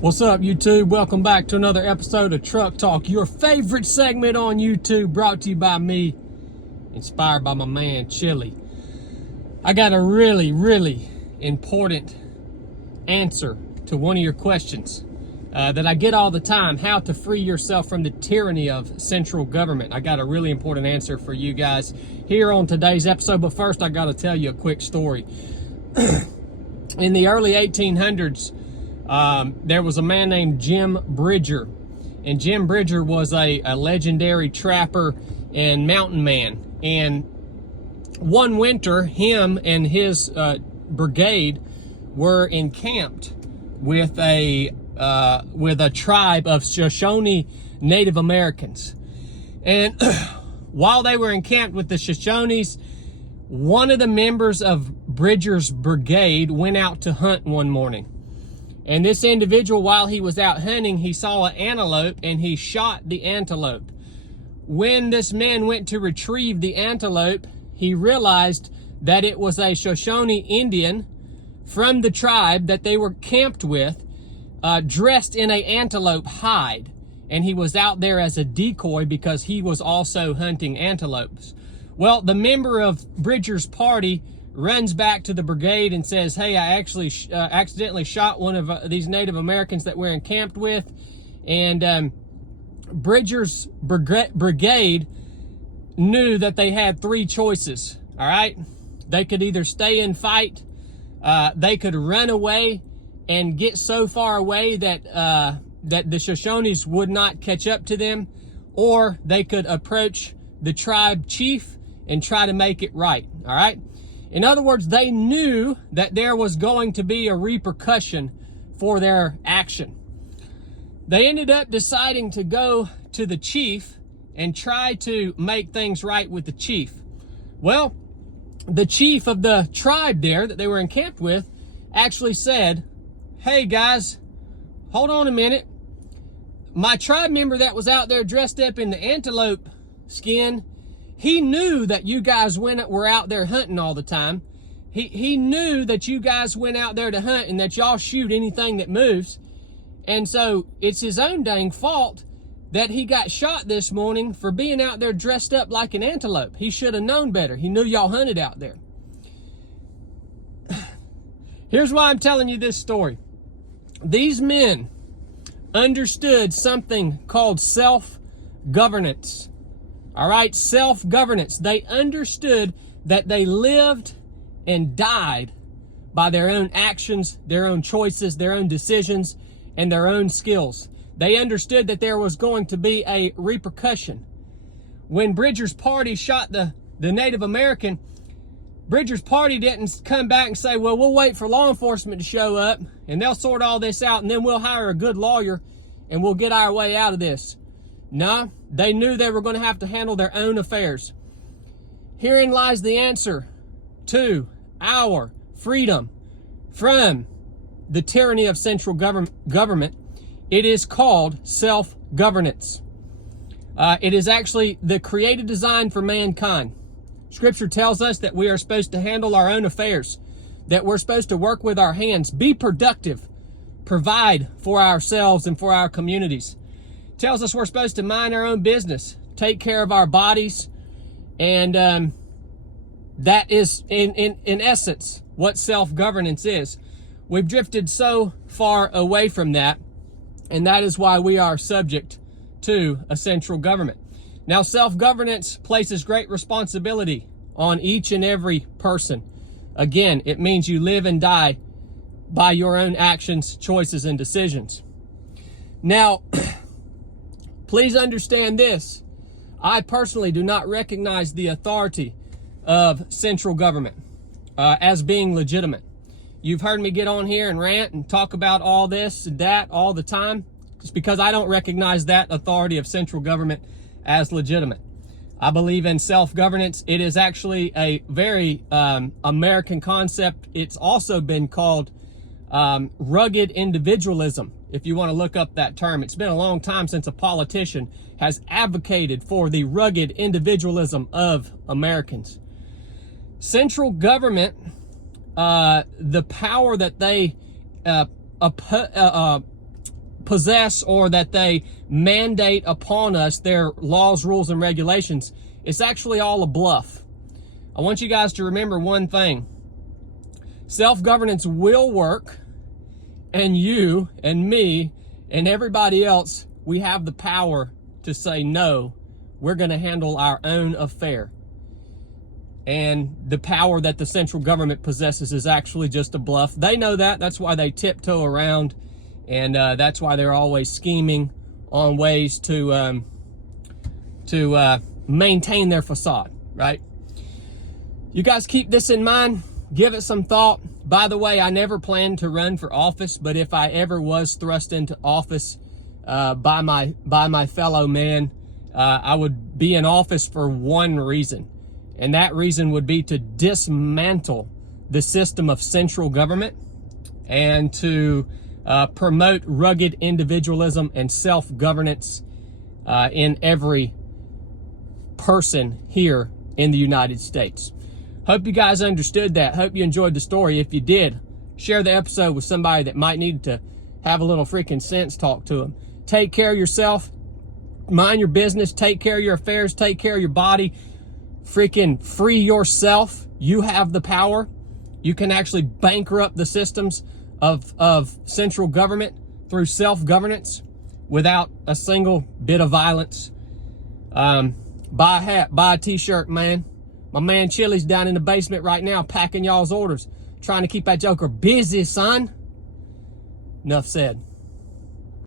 What's up, YouTube? Welcome back to another episode of Truck Talk, your favorite segment on YouTube, brought to you by me, inspired by my man, Chili. I got a really important answer to one of your questions that I get all the time: how to free yourself from the tyranny of central government. I got a really important answer for you guys here on today's episode, but first I got to tell you a quick story. In the early 1800s, there was a man named Jim Bridger, and Jim Bridger was a legendary trapper and mountain man. And one winter, him and his brigade were encamped with a tribe of Shoshone Native Americans. And while they were encamped with the Shoshones, one of the members of Bridger's brigade went out to hunt one morning. And this individual, while he was out hunting, he saw an antelope and he shot the antelope. When this man went to retrieve the antelope, he realized that it was a Shoshone Indian from the tribe that they were camped with, dressed in an antelope hide. And he was out there as a decoy because he was also hunting antelopes. Well, the member of Bridger's party runs back to the brigade and says, "Hey, I actually accidentally shot one of these Native Americans that we're encamped with." And Bridger's brigade knew that they had three choices, all right? They could either stay and fight, they could run away and get so far away that the Shoshones would not catch up to them, or they could approach the tribe chief and try to make it right, all right? In other words, they knew that there was going to be a repercussion for their action. They ended up deciding to go to the chief and try to make things right with the chief. Well, the chief of the tribe there that they were encamped with actually said, "Hey guys, hold on a minute. My tribe member that was out there dressed up in the antelope skin, he knew that you guys were out there hunting all the time. He knew that you guys went out there to hunt and that y'all shoot anything that moves. And so it's his own dang fault that he got shot this morning for being out there dressed up like an antelope. He should have known better. He knew y'all hunted out there." Here's why I'm telling you this story. These men understood something called self-governance. All right, self-governance. They understood that they lived and died by their own actions, their own choices, their own decisions, and their own skills. They understood that there was going to be a repercussion. When Bridger's party shot the Native American, Bridger's party didn't come back and say, "Well, we'll wait for law enforcement to show up and they'll sort all this out and then we'll hire a good lawyer and we'll get our way out of this." No, they knew they were going to have to handle their own affairs. Herein lies the answer to our freedom from the tyranny of central government. It is called self-governance. It is actually the created design for mankind. Scripture tells us that we are supposed to handle our own affairs, that we're supposed to work with our hands, be productive, provide for ourselves and for our communities. Tells us we're supposed to mind our own business, take care of our bodies, and that is in essence what self-governance is. We've drifted so far away from that, and that is why we are subject to a central government. Now, self-governance places great responsibility on each and every person. Again, it means you live and die by your own actions, choices, and decisions. Now, please understand this. I personally do not recognize the authority of central government as being legitimate. You've heard me get on here and rant and talk about all this and that all the time. It's because I don't recognize that authority of central government as legitimate. I believe in self-governance. It is actually a very American concept. It's also been called rugged individualism. If you want to look up that term, it's been a long time since a politician has advocated for the rugged individualism of Americans. Central government, the power that they possess or that they mandate upon us their laws, rules, and regulations, it's actually all a bluff. I want you guys to remember one thing. Self-governance will work, and you and me and everybody else, we have the power to say, no, we're going to handle our own affair. And the power that the central government possesses is actually just a bluff. They know that. That's why they tiptoe around, and that's why they're always scheming on ways to maintain their facade, right? You guys keep this in mind. Give it some thought. By the way, I never planned to run for office, but if I ever was thrust into office by my fellow man, I would be in office for one reason. And that reason would be to dismantle the system of central government and to promote rugged individualism and self-governance in every person here in the United States. Hope you guys understood that. Hope you enjoyed the story. If you did, share the episode with somebody that might need to have a little freaking sense talk to them. Take care of yourself. Mind your business. Take care of your affairs. Take care of your body. Freaking free yourself. You have the power. You can actually bankrupt the systems of central government through self-governance without a single bit of violence. Buy a hat, buy a t-shirt, man. My man Chili's down in the basement right now packing y'all's orders, trying to keep that joker busy, son. Enough said.